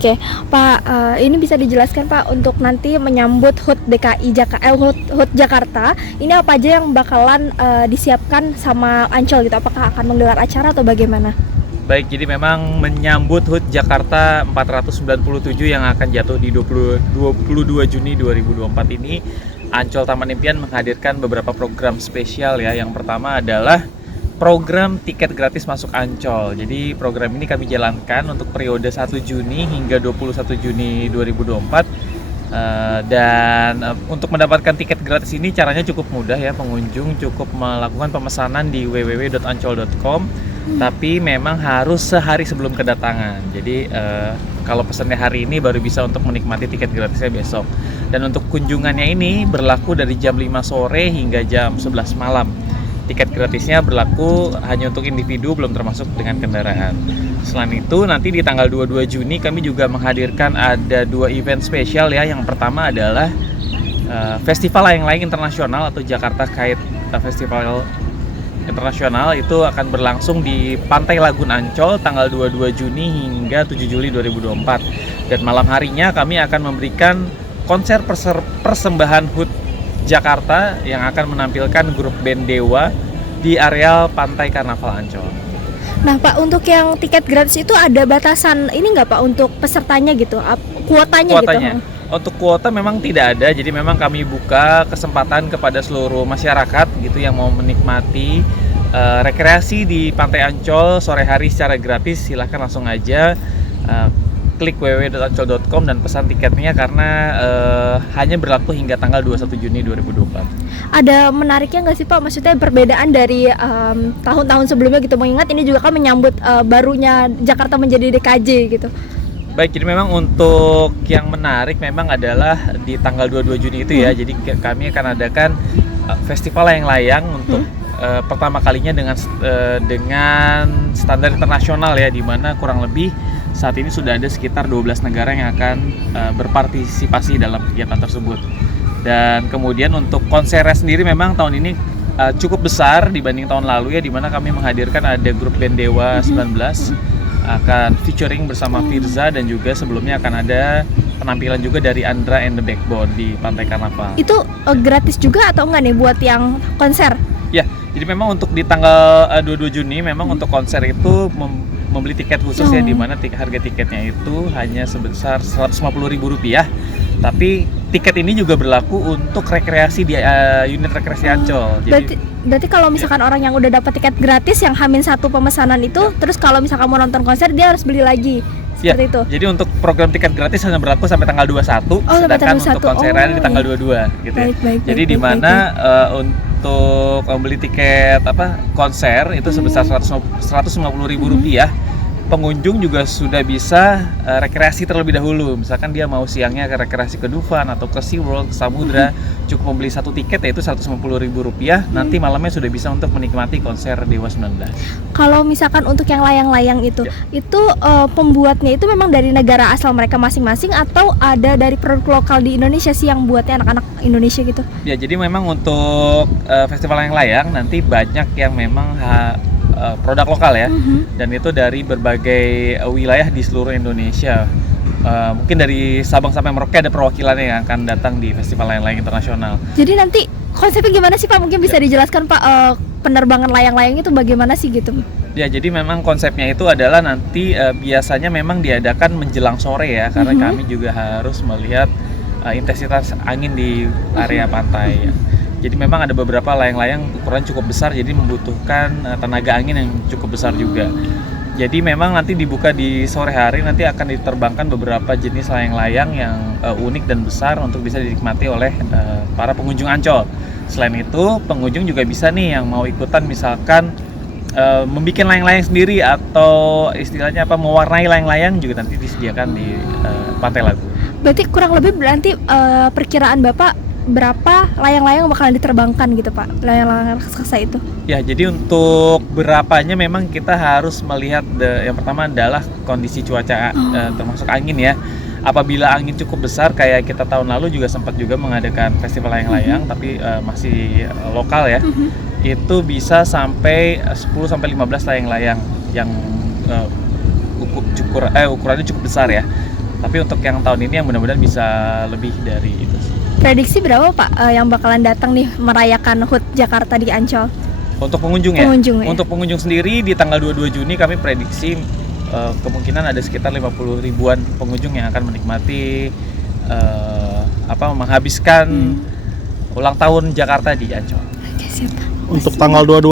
Oke, Pak, ini bisa dijelaskan Pak untuk nanti menyambut HUT Jakarta, ini apa aja yang bakalan disiapkan sama Ancol gitu? Apakah akan menggelar acara atau bagaimana? Baik, jadi memang menyambut HUT Jakarta 497 yang akan jatuh di 22 Juni 2024 ini, Ancol Taman Impian menghadirkan beberapa program spesial ya. Yang pertama adalah program tiket gratis masuk Ancol. Jadi program ini kami jalankan untuk periode 1 Juni hingga 21 Juni 2024. Untuk mendapatkan tiket gratis ini caranya cukup mudah ya. Pengunjung cukup melakukan pemesanan di www.ancol.com. Tapi memang harus sehari sebelum kedatangan. Jadi kalau pesannya hari ini baru bisa untuk menikmati tiket gratisnya besok. Dan untuk kunjungannya ini berlaku dari jam 5 sore hingga jam 11 malam. Tiket gratisnya berlaku hanya untuk individu, belum termasuk dengan kendaraan. Selain itu, nanti di tanggal 22 Juni kami juga menghadirkan ada 2 event spesial ya. Yang pertama adalah Festival Layang-Layang Internasional atau Jakarta Kite Festival Internasional. Itu akan berlangsung di Pantai Lagun Ancol tanggal 22 Juni hingga 7 Juli 2024. Dan malam harinya kami akan memberikan konser persembahan HUT Jakarta yang akan menampilkan grup band Dewa di areal Pantai Karnaval Ancol. Nah Pak, untuk yang tiket gratis itu ada batasan ini nggak Pak untuk pesertanya gitu, kuotanya gitu? Untuk kuota memang tidak ada, jadi memang kami buka kesempatan kepada seluruh masyarakat gitu yang mau menikmati rekreasi di Pantai Ancol sore hari secara gratis. Silahkan langsung aja klik www.ancol.com dan pesan tiketnya karena hanya berlaku hingga tanggal 21 Juni 2024. Ada menariknya nggak sih Pak? Maksudnya perbedaan dari tahun-tahun sebelumnya gitu, mengingat ini juga kan menyambut barunya Jakarta menjadi DKJ gitu. Baik, jadi memang untuk yang menarik memang adalah di tanggal 22 Juni itu ya. Jadi kami akan adakan festival layang-layang untuk pertama kalinya dengan standar internasional ya, di mana kurang lebih saat ini sudah ada sekitar 12 negara yang akan berpartisipasi dalam kegiatan tersebut. Dan kemudian untuk konsernya sendiri memang tahun ini cukup besar dibanding tahun lalu ya, di mana kami menghadirkan ada grup band Dewa 19 akan featuring bersama Firza, dan juga sebelumnya akan ada penampilan juga dari Andra and the Backbone di Pantai Karnaval. Itu gratis juga atau enggak nih buat yang konser? Ya, jadi memang untuk di tanggal 22 Juni memang untuk konser itu membeli tiket khusus ya, di mana harga tiketnya itu hanya sebesar Rp150.000. Tapi tiket ini juga berlaku untuk rekreasi di unit rekreasi Ancol. Jadi berarti kalau misalkan orang yang udah dapat tiket gratis yang H-1 pemesanan itu, terus kalau misalkan mau nonton konser dia harus beli lagi. Seperti itu. Jadi untuk program tiket gratis hanya berlaku sampai tanggal 21, sedangkan untuk konsernya di tanggal 22 gitu ya. Jadi di mana untuk membeli tiket konser itu sebesar Rp150.000, pengunjung juga sudah bisa rekreasi terlebih dahulu. Misalkan dia mau siangnya ke rekreasi ke Dufan atau ke SeaWorld, ke Samudra, cukup membeli satu tiket yaitu Rp150.000. Nanti malamnya sudah bisa untuk menikmati konser Dewa 19. Kalau misalkan untuk yang layang-layang itu pembuatnya itu memang dari negara asal mereka masing-masing atau ada dari produk lokal di Indonesia sih yang buatnya anak-anak Indonesia gitu? Ya, jadi memang untuk festival layang-layang nanti banyak yang memang produk lokal ya, dan itu dari berbagai wilayah di seluruh Indonesia. Mungkin dari Sabang sampai Merauke ada perwakilannya yang akan datang di Festival Layang-Layang Internasional. Jadi nanti konsepnya gimana sih Pak? Mungkin bisa dijelaskan Pak, penerbangan layang-layang itu bagaimana sih gitu? Ya, jadi memang konsepnya itu adalah nanti biasanya memang diadakan menjelang sore ya, karena kami juga harus melihat intensitas angin di area pantai ya. Jadi memang ada beberapa layang-layang ukuran cukup besar, jadi membutuhkan tenaga angin yang cukup besar juga. Jadi memang nanti dibuka di sore hari, nanti akan diterbangkan beberapa jenis layang-layang yang unik dan besar untuk bisa dinikmati oleh para pengunjung Ancol. Selain itu, pengunjung juga bisa nih yang mau ikutan misalkan membuat layang-layang sendiri atau istilahnya mewarnai layang-layang juga nanti disediakan di Pantai Lagun. Berarti kurang lebih perkiraan Bapak berapa layang-layang bakalan diterbangkan gitu Pak, layang-layang raksasa itu? Ya, jadi untuk berapanya memang kita harus melihat yang pertama adalah kondisi cuaca, termasuk angin ya. Apabila angin cukup besar kayak kita tahun lalu juga sempat juga mengadakan festival layang-layang tapi masih lokal ya. Itu bisa sampai 10-15 layang-layang yang ukurannya cukup besar ya. Tapi untuk yang tahun ini yang mudah-mudahan bisa lebih dari itu sih. Prediksi berapa Pak yang bakalan datang nih merayakan HUT Jakarta di Ancol? Untuk pengunjung ya? Pengunjung, ya. Untuk pengunjung sendiri di tanggal 22 Juni kami prediksi kemungkinan ada sekitar 50 ribuan pengunjung yang akan menikmati menghabiskan ulang tahun Jakarta di Ancol. Oke, siap. Untuk tanggal 22